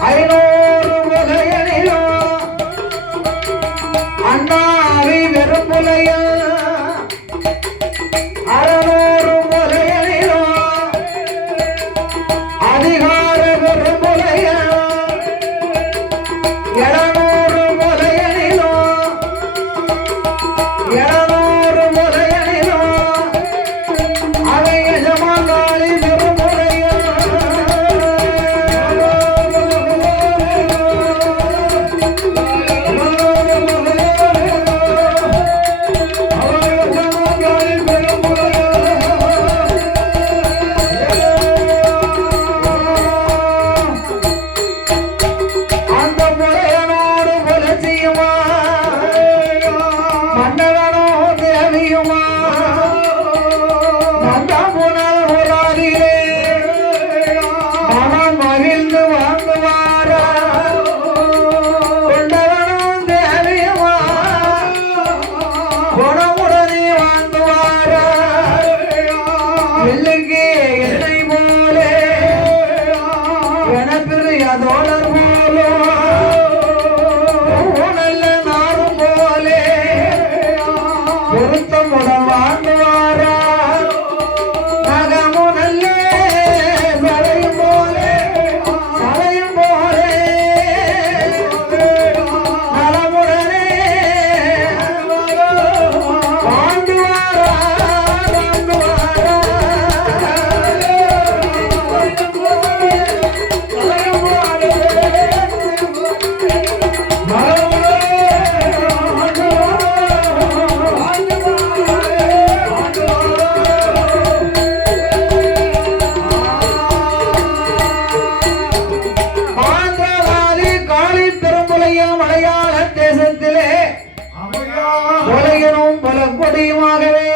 500 முலையனிலோ அண்ணாவி வெறும்புலையா 600 முலையனிலோ அதிகார வெறும்புலையா 700 முலையனிலோ 700 முலையனிலோ அவை எஜமானாளி வெறும்புலையா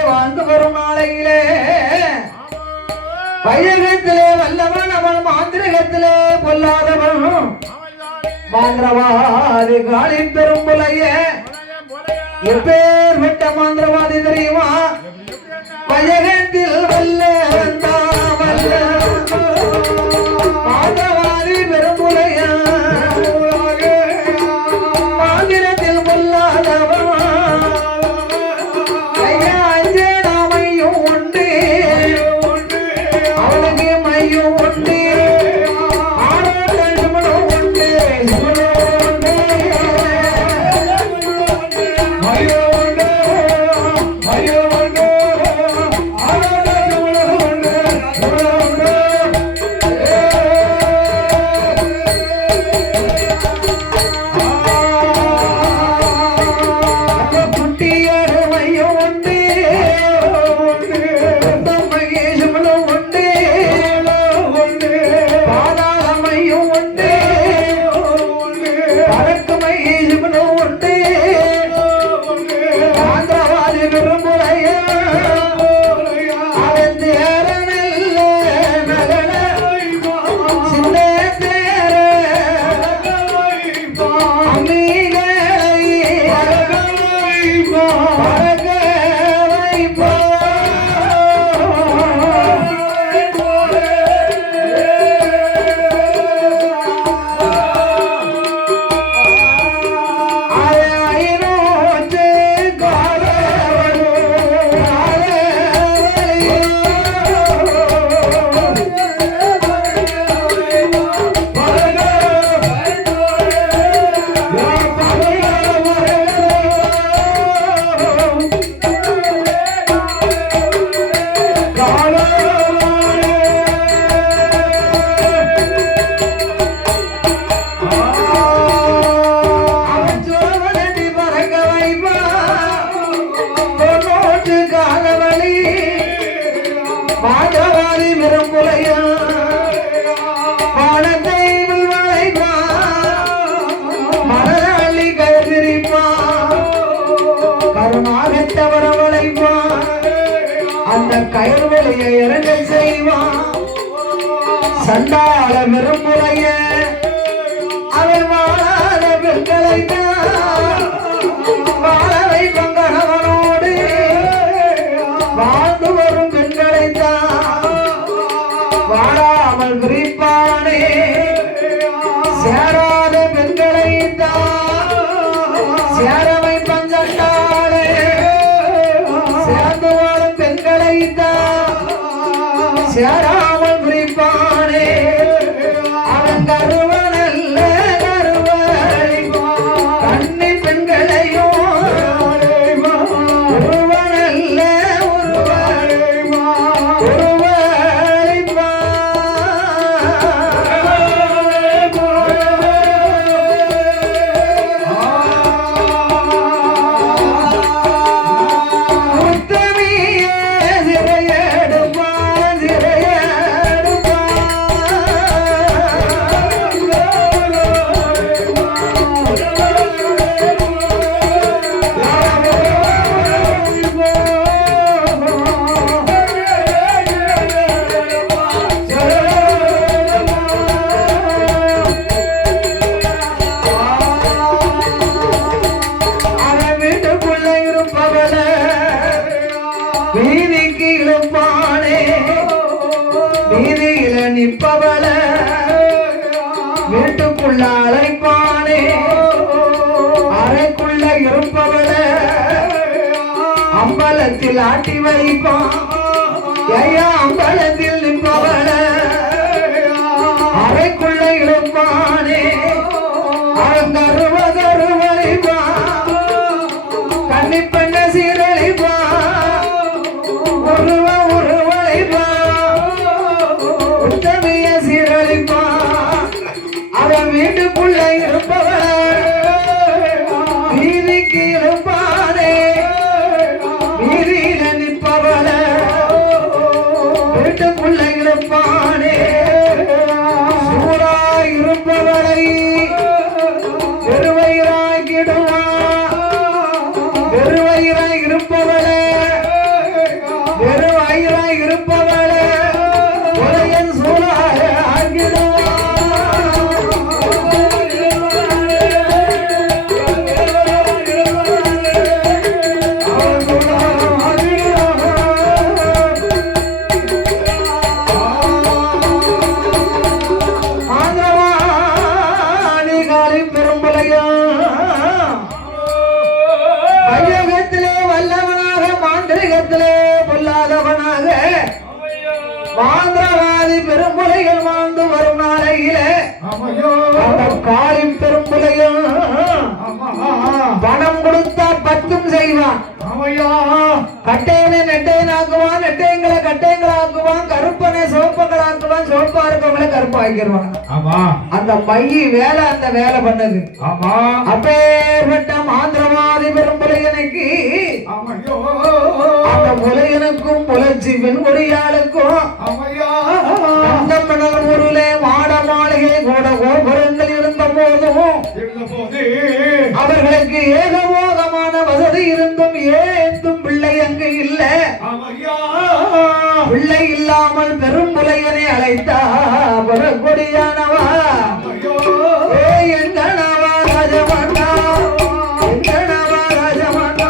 வாழ்ந்து வரும் நாளையிலே வையகத்திலே வல்லவன் அவன் மாந்திரகத்திலே பொல்லாதவன் மாந்திரவாதி காளி பெரும்புலைய எப்பேர் விட்ட மாந்திரவாதி தெரியுமா வையகத்தில் வல்லவன் வல்ல மாந்திரவாதி பெரும்புலைய மாந்திரத்தில் பொல்லாதவன் கயர்வலையை இறங்க செய்வான் சண்டாள விரும்புலைய அவன் வாழாத பெண்களை வாழவை பங்கனவனோடு வாழ்ந்து வரும் பெண்களை தான் வாழாமல் விரிப்பானே சேராத பெண்களை சேரவை பஞ்சண்டாளே சேர்ந்து வாழும் பெண்களை சேராமல் குறிப்பானே அவன் கருவனல்ல கண்ணி பெண்களையும் ஒருவனல்ல வீதிக்கு இழுப்பானே வீதியில நிற்பவள வீட்டுக்குள்ள அழைப்பானே அறைக்குள்ள இருப்பவள அம்பலத்தில் ஆட்டி வைப்பான் ஐயா அம்பலத்தில் நிற்பவள அறைக்குள்ள இழுப்பானே அவன் கருவழிப்பான் கன்னிப்பெண்ண சீரழிப்பான் உத்தமைய சீரழிப்பான் அவன் வீட்டுக்குள்ள இருப்பவள வீதிக்கு இருப்பானே வீதியில நிற்பவள வீட்டுக்குள்ள இருப்பானே சூடாய் இருப்பவளை வெறுவயிராக்கிடுவான் வெறுவயிராய் இருப்பவளை வெறுவயிராய் இருப்பவளை உலகின் சூழாக ஆகிடுவான் பொல்லாதவனாக மாந்திரவாதி பெரும்புலைகள் வாழ்ந்து வரும் நாளையிலே காலின் பெரும்புலையும் பணம் கொடுத்தா பத்தும் செய்வான் கட்டையனை நெட்டையனாக்குவான் நெட்டையங்களை கட்டையங்களாக்குவான் கருப்பனை சிவப்பங்களாக்குவான் சிவப்பா இருக்கவங்களை கருப்பாக்கிடுவான் அந்த மைய வேலை அந்த வேலை பண்ணது அப்பேற்பட்ட மாந்திரவாதி பெரும்புலையனுக்கு அந்த புலையனுக்கும் புலர்ச்சி பெண்கொடியாளுக்கும் அந்த மணல் ஊரிலே மாட மாளிகை கூட கோபுரங்கள் இருந்த போதும் அவர்களுக்கு ஏகபோகமான வசதி இருந்தும் ஏந்தும் பிள்ளை அங்கு இல்ல பிள்ளை இல்லாமல் பெரும் புலையனை அழைத்தா புறக்கொடியானவா எங்கனவா ராஜமண்டா எங்கனவா ராஜமண்டா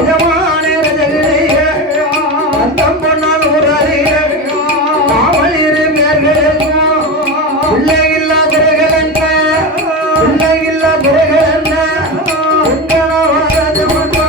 எஜமானே ரஜகிரிய அந்தம் பொன்னால் ஊரறிய காவல் இரு மேர்களுக்கும் பிள்ளை இல்லா குறைகள் என்ன பிள்ளை இல்லா குறைகள் என்ன எங்கனவா ராஜமண்டா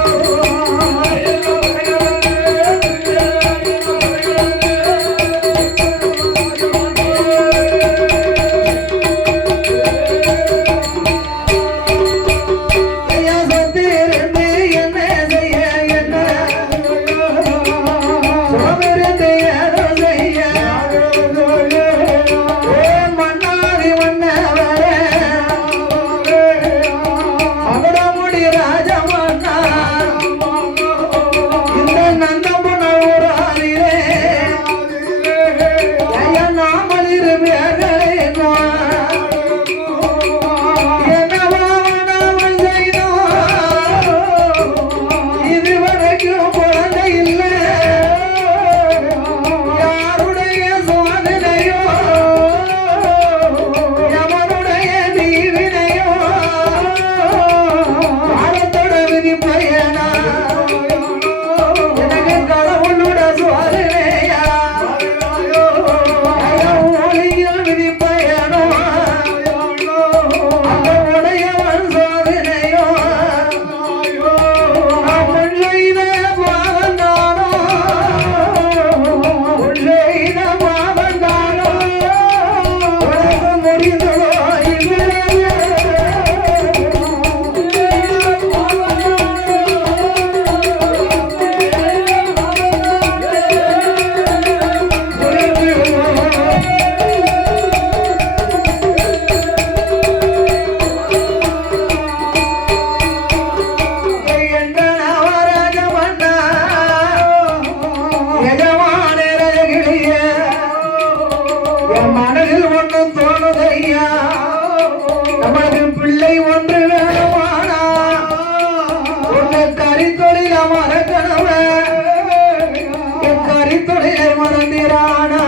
நம்மளுக்கு பிள்ளை ஒன்று வேணுமானா உன்னை கரித்தொழில மறக்கணவ கரித்தொழிலை மறந்திரானா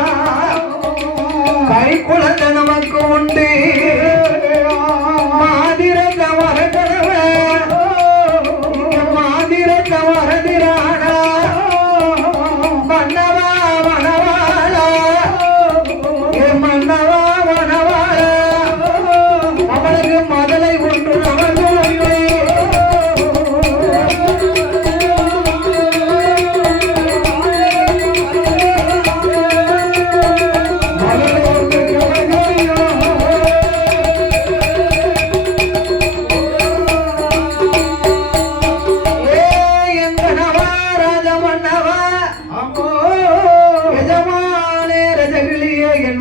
கை குழந்தை நமக்கு உண்டு மாதிரத்தை மறக்கணவ மாதிரத்தை மறந்திரானா மன்னவா மணவாளா ஏ மன்னவா மணவாளா அவனுக்கு மதலை ஒன்று அவன்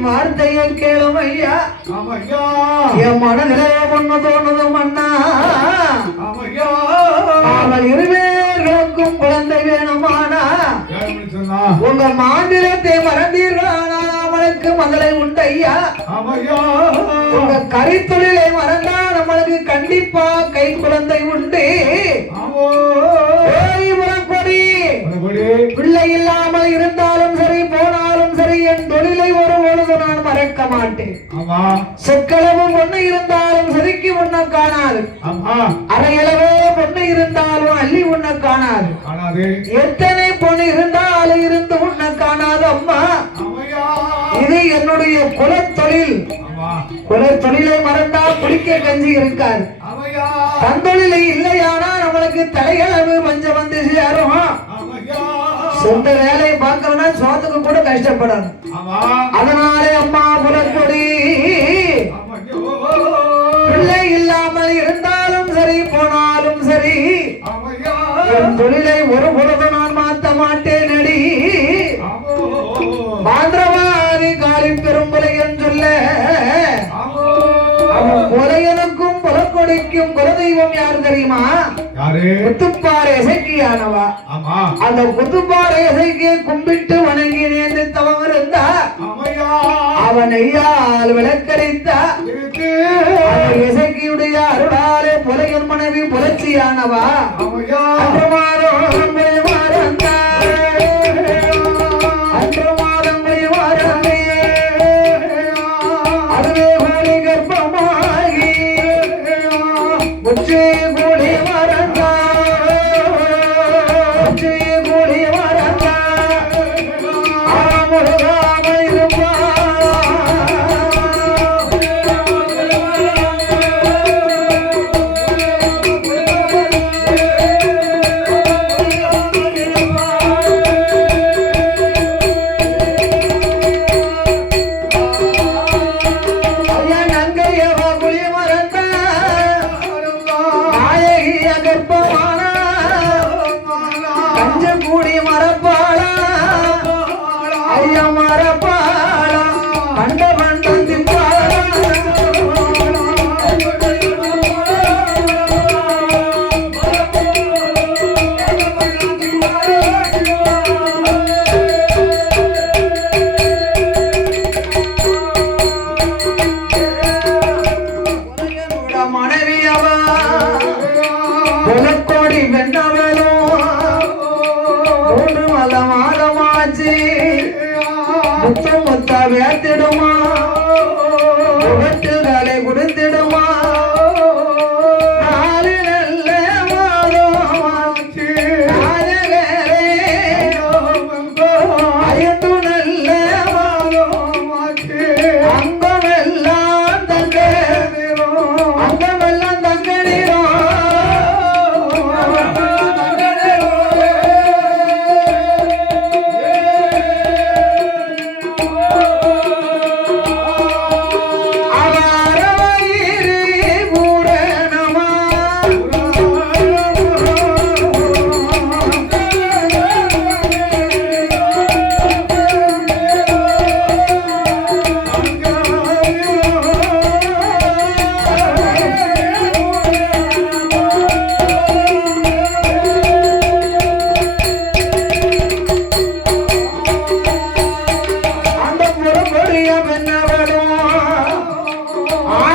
வார்த்தையை கேளும் ஐயா என் மனதிலே ஒண்ணு தோணுது மன்னா அவள் இருவேர்களுக்கும் குழந்தை வேணுமானா உங்க மாநிலத்தை மறந்தீர்களானா அவளுக்கு மதலை உண்டு ஐயா உங்க கரித்தொழிலை மறந்தா நம்மளுக்கு கண்டிப்பா கை குழந்தை உண்டு பிள்ளை இல்லாமல் இருந்தாலும் சரி போனாலும் சரி என் தொழிலை ஒரு பொழுது நான் மறக்க மாட்டேன் சொற்களவும் ஒண்ணு இருந்தாலும் செதுக்கி உண்ண காணாது அரையளவே பொண்ணு இருந்தாலும் அள்ளி உண்ண காணாது எத்தனை பொண்ணு இருந்தாலும் இருந்து உண்ண காணாது அம்மா இது என்னுடைய குலத்தொழில் குலத்தொழிலை மறந்தா குடிக்க கஞ்சி இருக்காது தந்தொழிலை இல்லையானா நம்மளுக்கு தலையளவு பஞ்சம் வந்து சேரும் சொந்த வேலையை பார்க்கணும்னா சோத்துக்கு கூட கஷ்டப்படணும் அதனாலே அம்மா புலக்கொடி பிள்ளை இல்லாமல் இருந்தாலும் சரி போனாலும் சரி என் தொழிலை ஒரு பொழுது நான் மாற்ற மாட்டேன் அடி பாந்திரவாதி காலி பெரும்புலையன் சொல்ல அவன் புலையனுக்கும் புலக்கொடிக்கும் குலதெய்வம் யார் தெரியுமா குத்துப்பாறை இசைக்கியானவா அந்த குத்துப்பாறை இசைக்கு கும்பிட்டு வணங்கி நேர்ந்து தவம் இருந்தா அவன் ஐயால் விளக்கரித்தா இசைக்கியுடைய அருளாலே புலையன் மனைவி புலர்ச்சியானவா அன்று மாதம் மறந்தா அன்று மாதம் மறந்தே அதுவே கூலி கர்ப்பமாகி உச்சி கூலி மறந்தா உச்சி கூலி மறந்தா முழுகாமல் இருப்பா ஐயா நங்கையவா குழி மறந்தா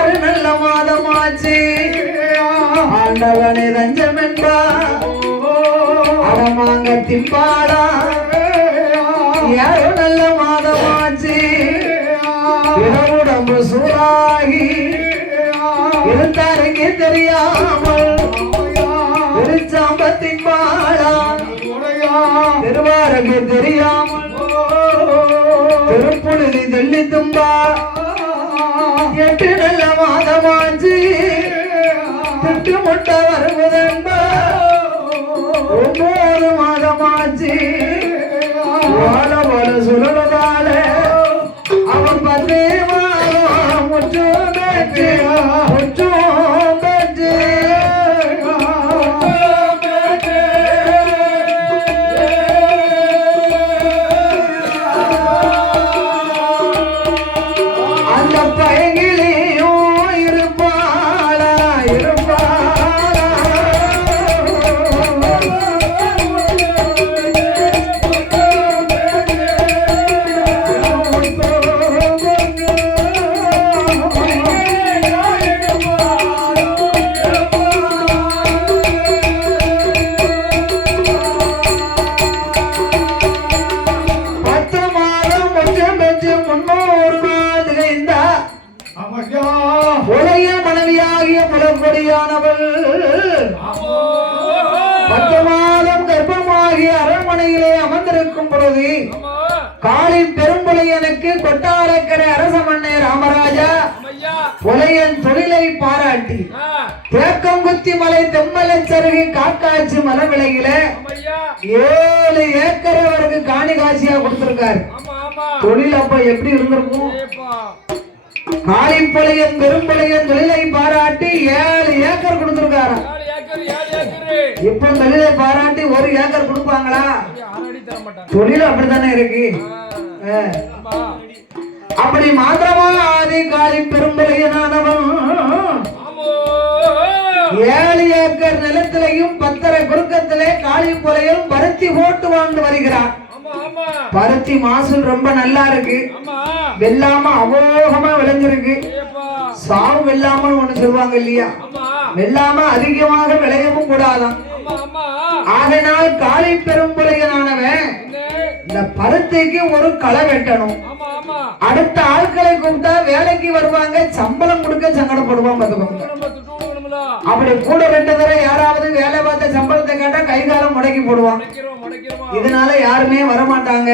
6 நல்ல மாதமாச்சு ஆண்டவனே தஞ்சம் என்பா அடமாங்க திம்பாடா 7 நல்ல மாதமாச்சு உடம்பு சூடாகி இருந்தாருங்க தெரியாமல் திருச்சாம்பத்தின் பாடா திருவாரகு தெரியாமல் திருப்புழுதி தெள்ளி தும்பா 8 நல்ல மாதமாச்சு திட்டு முட்டை வருவதென்பா 9 மாதமாச்சு வாழ வாழ சுழலதால அவன் 10 மாதம் முற்று பெற்று உடைய மனைவியாகிய புலக்கொடியானவள் 10 மாதம் கர்ப்பமாகிய அரண்மனையிலே அமர்ந்திருக்கும் பொழுது காளி பெரும்புலையனுக்கு கொட்டாரக்கரை அரச மன்னே ராமராஜா புலையன் தொழிலை பாராட்டி தேக்கம் குத்தி மலை தெம்மலை சருகி காக்காட்சி மரவிலையில 7 ஏக்கர் அவருக்கு காணி காட்சியா கொடுத்திருக்காரு. தொழில் அப்ப எப்படி இருந்திருக்கும்? காளிப்புலையன் பெரும்புலையன் தொழிலை பாராட்டி 7 ஏக்கர் கொடுத்திருக்காரு. இப்ப தொழிலை பாராட்டி 1 ஏக்கர் கொடுப்பாங்களா? தொழில் அப்படித்தானே இருக்கு. அப்படி மாத்திரமா ஆதி காளி பெரும்புலையனானவன் 7 ஏக்கர் நிலத்திலையும் 10 குறுக்கத்திலே காளிப்புலையும் பருத்தி போட்டு வாழ்ந்து வருகிறார். பருத்தி மாசூல் ரொம்ப நல்லா இருக்கு. வெள்ளாம அமோகமா விளைஞ்சிருக்கு. சாவு வெள்ளாமல் ஒண்ணு சொல்லுவாங்க இல்லையா? வெள்ளாம அதிகமாக விளையவும் கூடாதான். ஆகையினால் காளி பெரும்புலையனானவன் இந்த பருத்திக்கு ஒரு களை வெட்டணும். அடுத்த ஆட்களை கூப்பிட்டா வேலைக்கு வருவாங்க, சம்பளம் கொடுக்க சங்கடப்படுவாங்க. அப்படி கூட 2 தடவை யாராவது வேலை பார்த்த சம்பளத்தை கேட்டா கைகாலம் முடக்கி போடுவான். இதனால யாருமே வரமாட்டாங்க.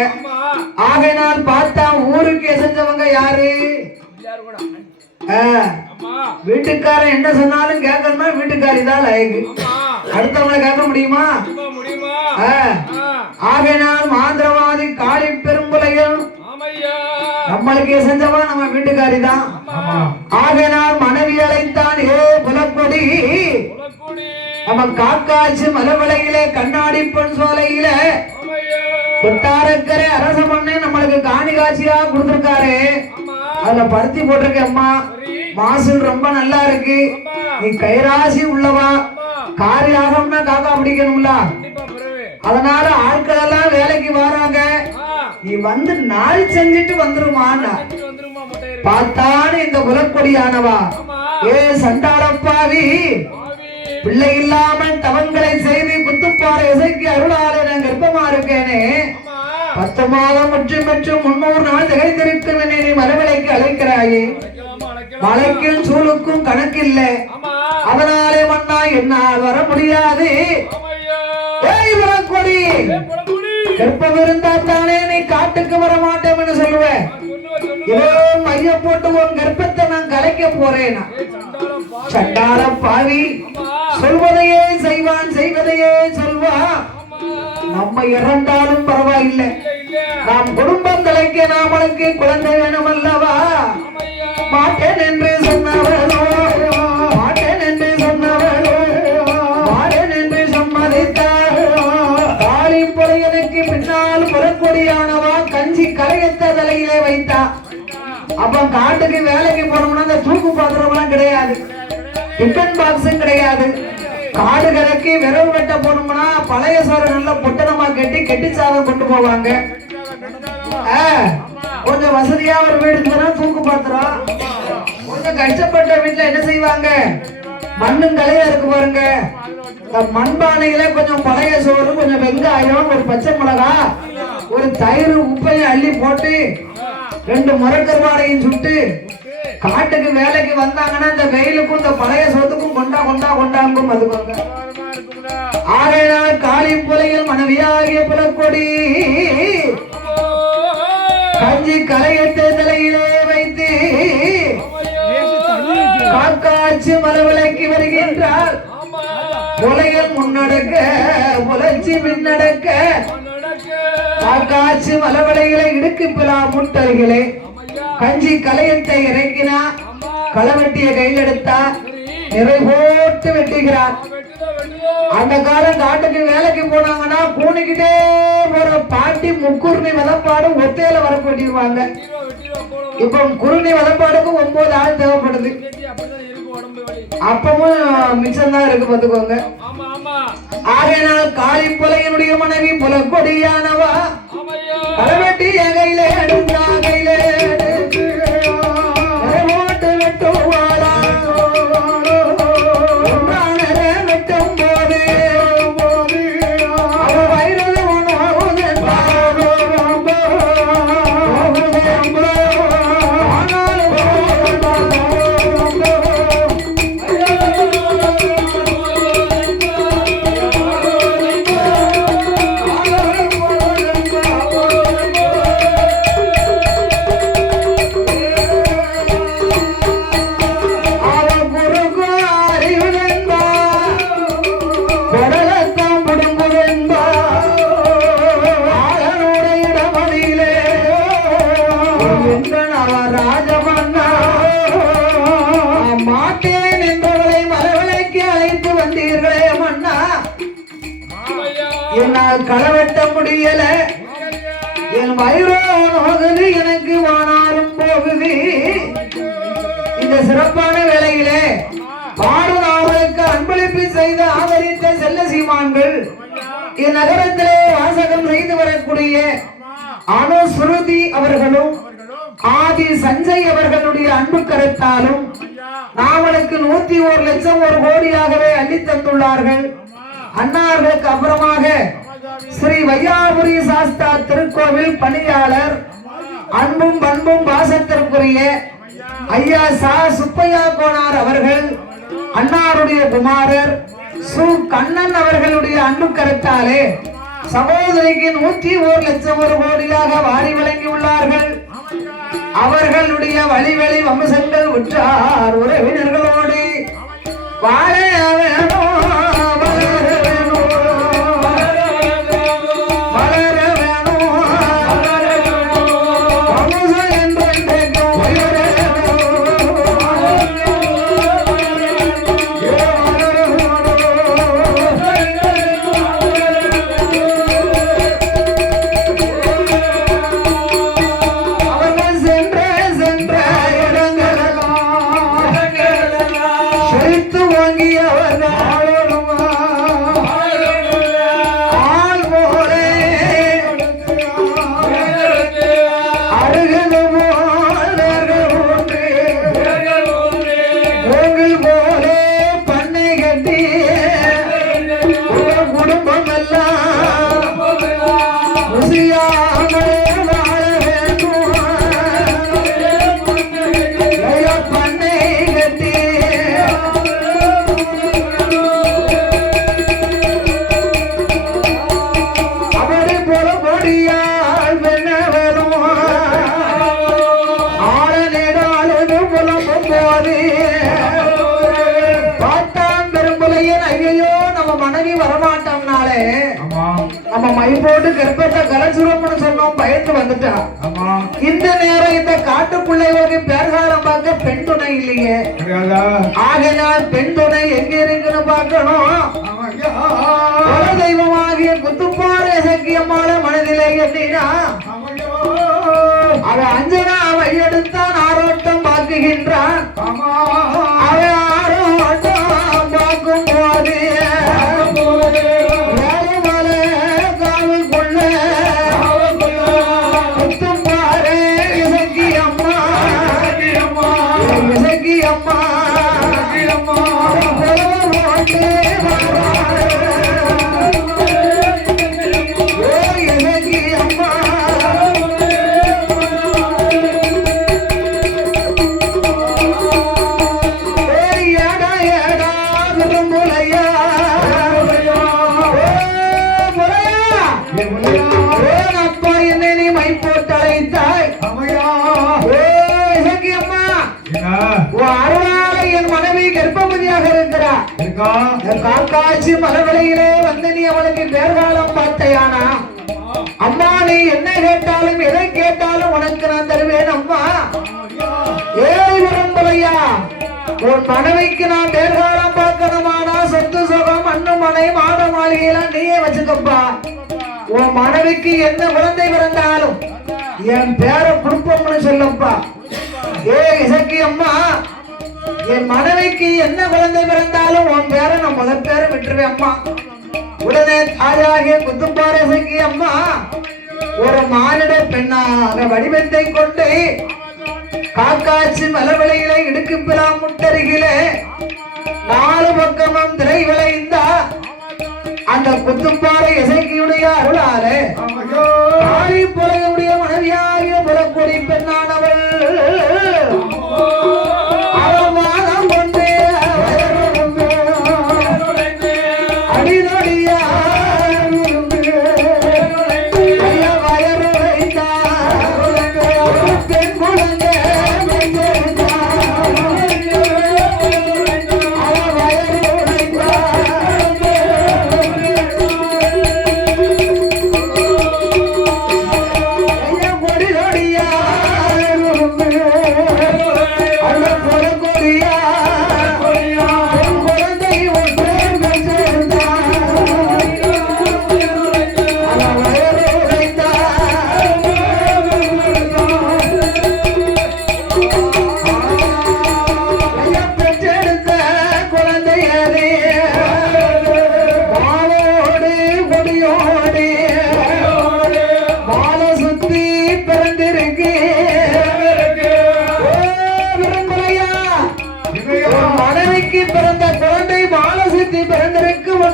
ஆகையினால் பார்த்தா ஊருக்கு எசைஞ்சவங்க யாரு? வீட்டுக்காரன் என்ன சொன்னாலும் கேட்கணும்னா வீட்டுக்காரி தான் லைக்கு. அடுத்தவங்களை கேட்க முடியுமா? ஆகையினால் மாந்திரவாதி காளி பெரும்புலையும் நம்மளுக்கு செஞ்சவா நம்ம வீட்டுக்காரி தான். ஆகையினால் மனைவி அழைத்தான். ஏ புலக்கொடி, நம்ம காக்காட்சி மலவலையில கண்ணாடி பொன் சோலையில கொட்டாரக்கரை அரச மண்ணை நம்மளுக்கு காணி காட்சியா கொடுத்திருக்காரு. அதுல பருத்தி போட்டிருக்க அம்மா, மாசூல் ரொம்ப நல்லா இருக்கு. நீ கைராசி உள்ளவா, காரியாகம்னா காக்கா பிடிக்கணும்ல. அதனால ஆட்கள் எல்லாம் வேலைக்கு வராங்க. நீ வந்து நாள் செஞ்சுட்டு வந்துருமான்னா பார்த்தானு இந்த புலக்கொடியானவா. ஏ சண்டாளப்பாவி, பிள்ளை இல்லாமல் தவங்களை செய்து குத்துப்பாறை இசைக்கு அருளாலே நான் கர்ப்பமா இருக்கேனே. 10 மாதம் முற்றும் பெற்றும் 300 நாள் திகைத்திருக்கும் என்னை நீ மரவிலைக்கு அழைக்கிறாயே. மலைக்கும் சூழுக்கும் கணக்கில்லை. அதனாலே மன்னா என்னால் வர முடியாது. ஏய் புலக்கொடி, கர்ப்பம் இருந்தா தானே நீ காட்டுக்கு வர மாட்டேன் என்று சொல்லுவேன். இதோ மைய போட்டு உன் கர்ப்பத்தை நான் கலைக்க போறேன். சண்டாள பாவி, சொல்வதையே செய்வான், செய்வதையே சொல்வான். நம்ம இறந்தாலும் பரவாயில்லை, நாம் குடும்பம் கலைக்க நாமளுக்கு குழந்தை வேணும் அல்லவா? மாட்டேன் என்று சொன்னவளோ, மாட்டேன் என்று சொன்னவளோ, மாட்டேன் என்று சம்மதித்தாள். காளிப்புலையனுக்கு பின்னால் புலக்கொடியானவா கஞ்சி கலையத்த தலையிலே வைத்தா. அப்ப காட்டுக்கு வேலைக்கு போனோம்னா அந்த தூக்கு பாத்திரம் எல்லாம் கிடையாது, டிஃபன் பாக்ஸும் கிடையாது. காடு கரைக்கு விரவு வெட்ட போனோம்னா பழைய சோறு நல்லா பொட்டனமா கெட்டி சாதம் கொண்டு போவாங்க. கொஞ்சம் வசதியா ஒரு வீடு இருந்ததுன்னா தூக்கு பாத்திரம், கொஞ்சம் கஷ்டப்பட்ட வீட்டுல என்ன செய்வாங்க, மண்ணும் கலையா இருக்கு பாருங்க, மண்பானையில கொஞ்சம் பழைய சோறு, கொஞ்சம் வெங்காயம், ஒரு பச்சை மிளகா, ஒரு தயிர், உப்பையும் அள்ளி போட்டு 2 முறக்கருவாடையும் சுட்டு காட்டுக்கு வேலைக்கு வந்தாங்கன்னா இந்த வெயிலுக்கும் இந்த பழைய சோத்துக்கும் கொண்டாங்கும் அதுவாங்க. ஆகையினால் காளி புலையில் மனைவியாகிய புலக்கொடி கஞ்சி கலையத்தை தலையிலே வைத்து காக்காட்சி மலவிலக்கி வருகின்றார். புலையில் முன்னடக்க புலர்ச்சி பின்னடக்க காக்காட்சி மலவளைகளை இடுக்கு பிலா முட்டல்களே கஞ்சி கலையத்தை இறக்கினா களவெட்டிய கையில் எடுத்தா நிறை போட்டு வெட்டுகிறார். அந்த காலம் காட்டுக்கு வேலைக்கு போனாங்கன்னா கூணிக்கிட்டே போற பாட்டி முக்குருணி வதப்பாடு ஒத்தையில வரப்பு வெட்டிடுவாங்க. இப்ப குருணி வதப்பாடுக்கு 9 ஆள் தேவைப்படுது. அப்பவும் மிச்சம் தான் இருக்கு பார்த்துக்கோங்க. ஆகையினால் காளி புலையினுடைய மனைவி புலக்கொடியானவா களவெட்டி கையில எடுத்தா கையிலே களவெட்ட முடியல, என் வயிறோ நோகுது, எனக்கு வானாலும் போகுது. இந்த சிறப்பான வேளையிலே பாடும் அவர்களுக்கு அன்பளிப்பு செய்து ஆதரித்த செல்ல சீமான்கள் இந்நகரத்திலே வாசகம் செய்து வரக்கூடிய அனுஸ்ருதி அவர்களும் ஆதி சஞ்சய் அவர்களுடைய அன்பு கருத்தாலும் நாவலுக்கு 101 லட்சம் 1 கோடியாகவே அள்ளி தந்துள்ளார்கள். அன்னார்களுக்கு அப்புறமாக ஸ்ரீ வையாபுரி சாஸ்தா திருக்கோவில் பணியாளர் அன்பும் பண்பும் பாசத்திற்குரிய ஐயா சா சுப்பையா கோனார் அவர்கள், அன்னாருடைய குமாரர் சு கண்ணன் அவர்களுடைய அன்பு கருத்தாலே சகோதரிக்கு 101 லட்சம் 1 கோடியாக வாரி வழங்கி உள்ளார்கள். அவர்களுடைய வழிவழி வம்சங்கள் உற்றார் உறவினர்களோடு வாழ வேணும். நம்ம மைபோட்டு கர்ப்பத்தை கலச்சுரோம்னு சொன்னோம், பயந்து வந்துட்டா. இந்த நேரம் இந்த காட்டுக்குள்ளே ஒரு பேர்காரம் பார்க்க பெண் துணை இல்லையே. ஆகையால் பெண் துணை எங்க இருக்குன்னு பார்க்கணும். தெய்வமாகிய குத்துப்பாறை சக்கியமான மனதிலே எண்ணினா அவ அஞ்சனா வையெடுத்தான் ஆரோட்டம் பார்க்குகின்றான். அவ ஆரோட்டம் பார்க்கும் போது இசக்கி காக்காட்சி மலவலையிலே வந்து நீ அவளுக்கு பேர்காலம் பார்த்தையானா அம்மா நீ என்ன கேட்டாலும் எதை கேட்டாலும் உனக்கு நான் தருவேன் அம்மா. ஏழை விரும்பலையா உன் மனைவிக்கு நான் பேர்காலம் பார்க்கணுமானா சொத்து சுகம் அண்ணு மனை மாட மாளிகையெல்லாம் நீயே வச்சுக்கப்பா. உன் மனைவிக்கு என்ன குழந்தை பிறந்தாலும் என் பேரை குடுப்பம்னு சொல்லப்பா. ஏ இசக்கி அம்மா என் மனைவிக்கு என்ன குழந்தை பிறந்தாலும் உன் பேரை நான் முதல் பேரை விட்டுருவேன் அம்மா. உடனே தாயாகிய குத்துப்பாறை இசக்கி அம்மா ஒரு மானிட பெண்ணாக வடிவத்தை கொண்டு காக்காட்சி மலவலையில இடுக்கு பிலா முட்டருகிலே 4 பக்கமும் திரை விளைந்த அந்த குத்துப்பாறை இசைக்கியுடைய அருளாலே புலையுடைய மனைவியாகிய புலக்கொடி பெண்ணானவள்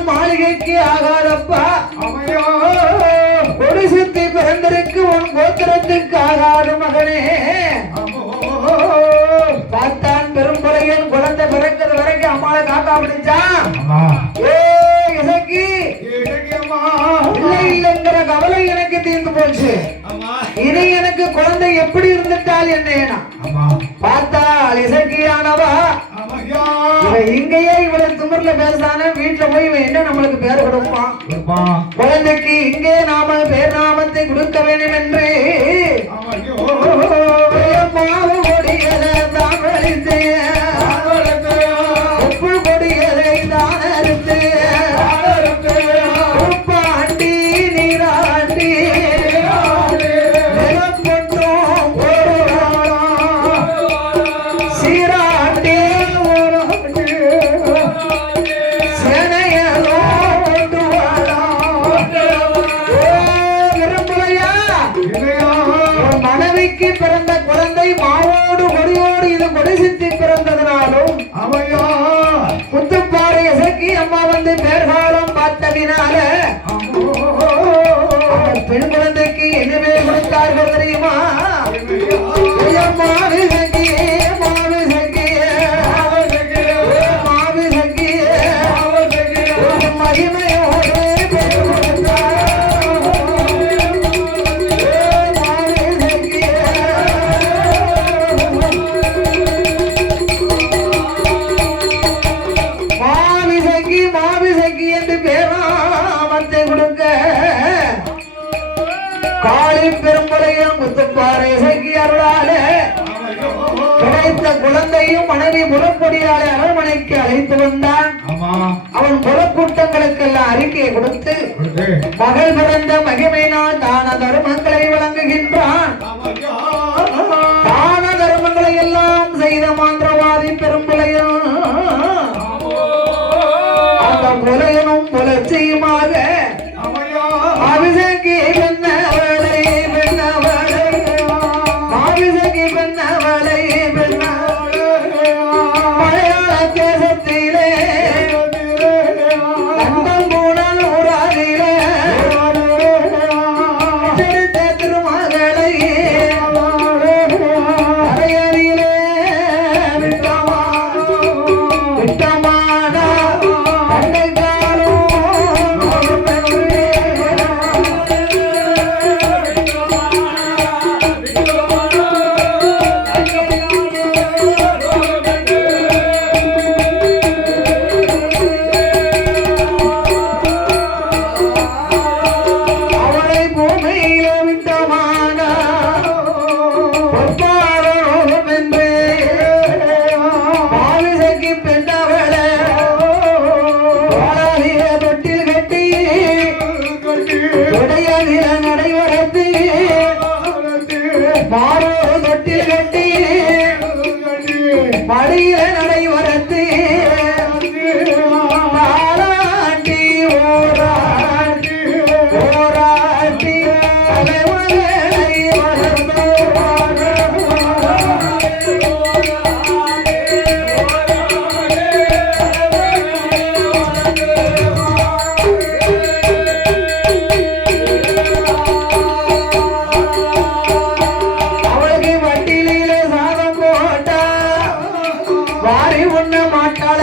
மாளிகைக்கு ஆகாதப்பா. கொடி சுத்தி பிறந்திருக்கு உன் கோத்திரத்துக்கு ஆகாத மகனே. பார்த்தான் பெரும்புறையன் குழந்தை பிறக்கிறது வரைக்கும் அம்மாவை காக்கா பிடிச்சான். ஏ இசக்கி இல்லை இல்லைங்கிற கவலை எனக்கு தீர்ந்து போச்சு. இனி எனக்கு குழந்தை எப்படி இருந்துட்டால் என்ன பார்த்தால் இசக்கியானவா இங்கேயே இவ்வளவு திமிர்ல பேசான வீட்டுல போய் இவன் என்ன நம்மளுக்கு பேர் கொடுப்பான். குழந்தைக்கு இங்கே நாம பேர் நாமத்தை கொடுக்க வேண்டும் என்று கொடியதை தான் வலித்து உப்பு கொடியதை தான் அறுத்து உப்பாண்டி நீராண்டி சீராண்டி பிறந்த குழந்தை மாவோடு கொடியோடு இது கொடி சித்தி பிறந்ததனாலும் முத்துப்பாறை இசக்கி அம்மா வந்து பேர்காலம் பார்த்ததினால பெண் குழந்தைக்கு என்னவே கொடுத்தார்கள் தெரியுமா? மாவி சங்கி மாவி சங்கி மாவி சங்கி மகிமையோடு காளி பெரும்புறையும் முத்துப்பாறை இசக்கி அருளாலே கிடைத்த குழந்தையும் மனைவி புறப்பொடியாலே அரண்மனைக்கு அழைத்து வந்தான். அவன் புறக்கூட்டங்களுக்கு எல்லாம் அறிக்கையை கொடுத்து மகள் பிறந்த மகிமையினால் தான தர்மங்களை வழங்குகின்றான். தான தர்மங்களை எல்லாம் செய்த மாந்திரவாதி பெரும்புலையும் அந்த புலையனும் புலர்ச்சியுமாக அபிஷேகி பெண்ணவளை பெண்ணவளை அபிஷேகி பெண்ணவளை பெண்ணவளை மலையாள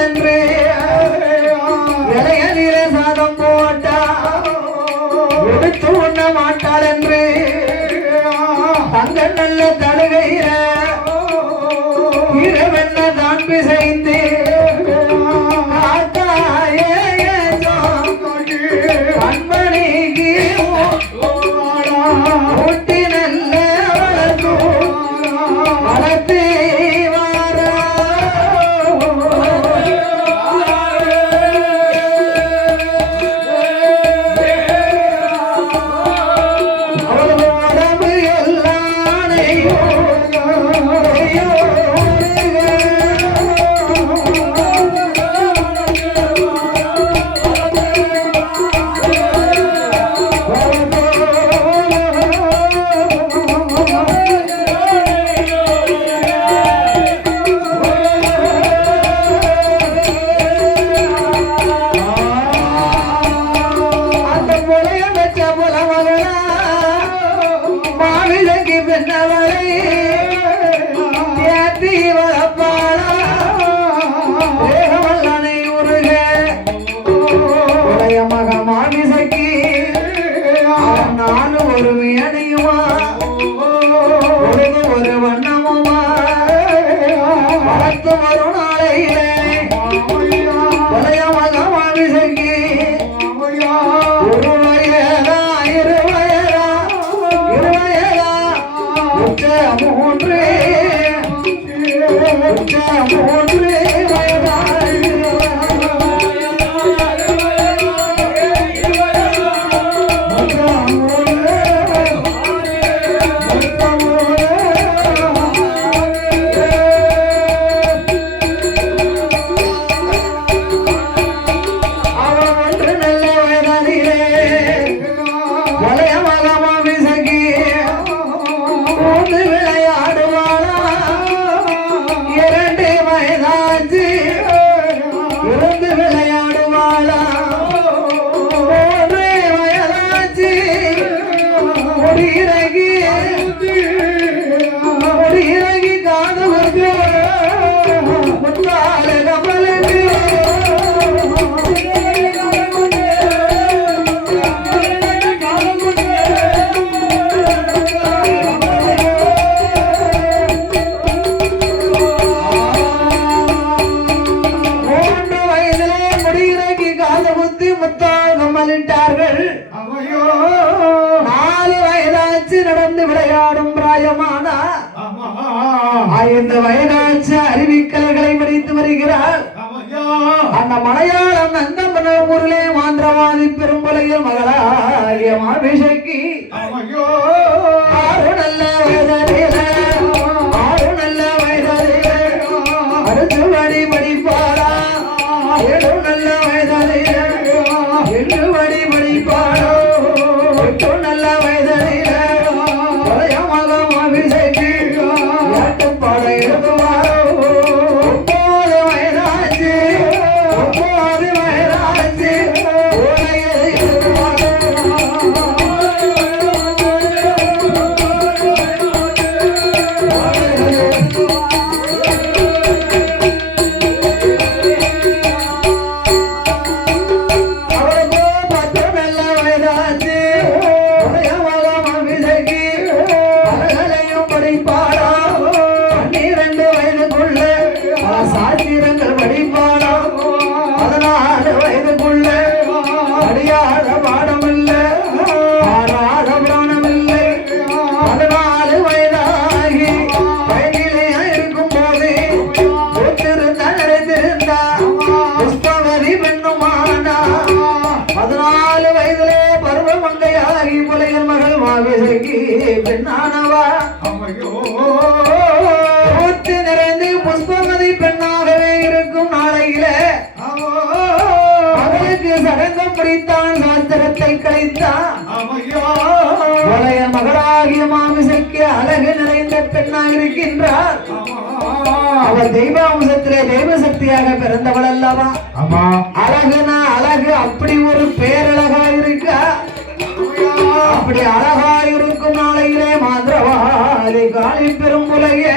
என்று இளையனிலே சாதம் போட்டா எடுத்து உண்ண மாட்டாள் என்று தங்க நல்ல தழுகையில இரவென்ன தான் பிசைந்து கண்மணிக்கு ஊட்டி நல்ல வளர்த்து இந்த வயதாட்சி அறிவிக்கலைகளை படித்து வருகிறார். அந்த மலையாளம் நந்தம்பன ஊரிலே மாந்திரவாதி பெரும்புலையில் மகளாகிய மாபிஷக்கி ஆறு நல்ல வயதிலே அடுத்து வடி படிப்பாளா 7 நல்ல வயதிலே 8 வடி படிப்பாளோ 8 நல்ல வயதிலே மலையமாக மாபிஷக்கி பெண்ணானவா பூத்து நிறைந்து புஷ்பமதி பெண்ணாகவே இருக்கும் நாளையில அவளுக்கு சடங்கம் பிடித்தான் சாஸ்திரத்தை கழித்தான் பழைய மகளாகிய மாமிசைக்கு அழகு நிறைந்த பெண்ணாக இருக்கின்றார். அவள் தெய்வாம்சத்திலே தெய்வ சக்தியாக பிறந்தவள் அல்லவா? அழகுனா அழகு அப்படி ஒரு பேரழகா இருக்கா? அப்படி அழகா இருக்கும் நாளையிலே மாந்திரவாதி காளி பெரும்புலையே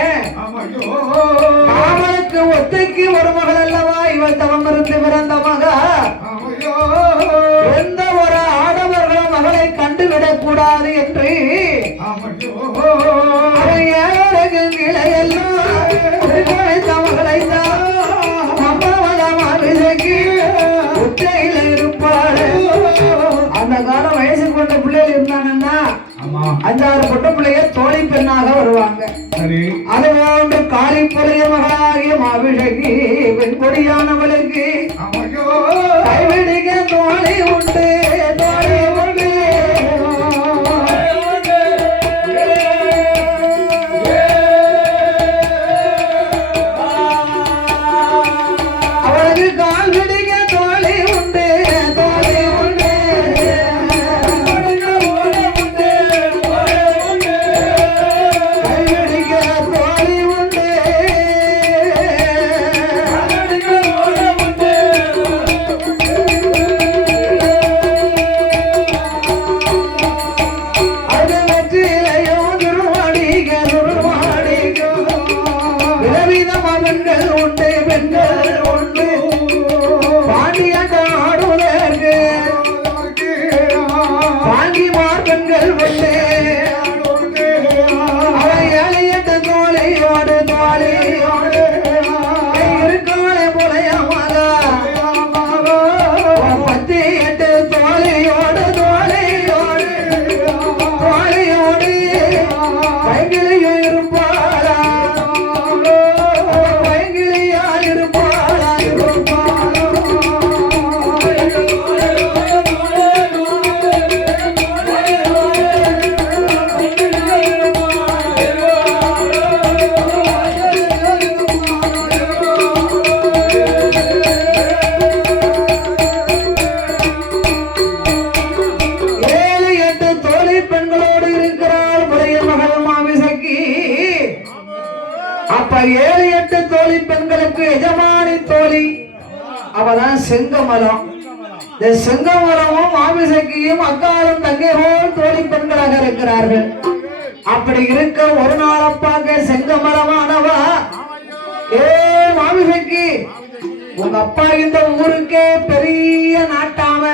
அவளுக்கு ஒத்தைக்கு ஒரு மகள் அல்லவா இவள் தவம் இருந்து பிறந்த மகா எந்த ஒரு ஆடவர்களும் மகளை கண்டுவிடக் கூடாது என்று மகளை உச்சையில இருப்பாரு. அந்த காலம் வயசுக்கு கொண்ட பிள்ளைகள் இருந்தாங்கன்னா 5-6 பொட்ட பிள்ளைய தோழி பெண்ணாக வருவாங்க. அது போன்று காளி புலைய மகளாகிய மாபிஷகி வெண்கொடியானவளுக்கு கைவிடிக்க தோழி உண்டு தோழி உண்டு. அவளுக்கு கால் விடிக்க தோழி உண்டு தோழி உண்டு. கைவிடிக்க தோழி உண்டு. அது வெற்றிலையோ துருவாடிக்க துருவாடிக்க விதவிதமா பெண்கள் உண்டு பெண்கள் உண்டு. பாண்டிய நாடுவதற்கு பாண்டிமார் பெண்கள் உண்டு. அவன் ஏழையட்டு தோழியோடு தோழியோடு இருக்காளே புலையமாக 38 தோழியோடு தோழியோடு தோழியோடு கைகிளியும் இருப்பாளா கைகிளியா இருப்பாளா இருப்பாளா. ஏழு எட்டு தோழி பெண்களோடு இருக்கிறாள் புலைய மகள் மாமிசக்கி. அப்ப 7-8 தோழி பெண்களுக்கு எஜமானி தோழி அவதான் செங்கமலம். இந்த செங்கமலமும் மாமிசக்கியும் அக்காலும் தங்கை போல் தோழி பெண்களாக இருக்கிறார்கள். அப்படி இருக்க ஒரு நாள் அப்பாக்க செங்கமலமானவா ஏ மாமிசக்கி உங்க அப்பா இந்த ஊருக்கே பெரிய நாட்டாம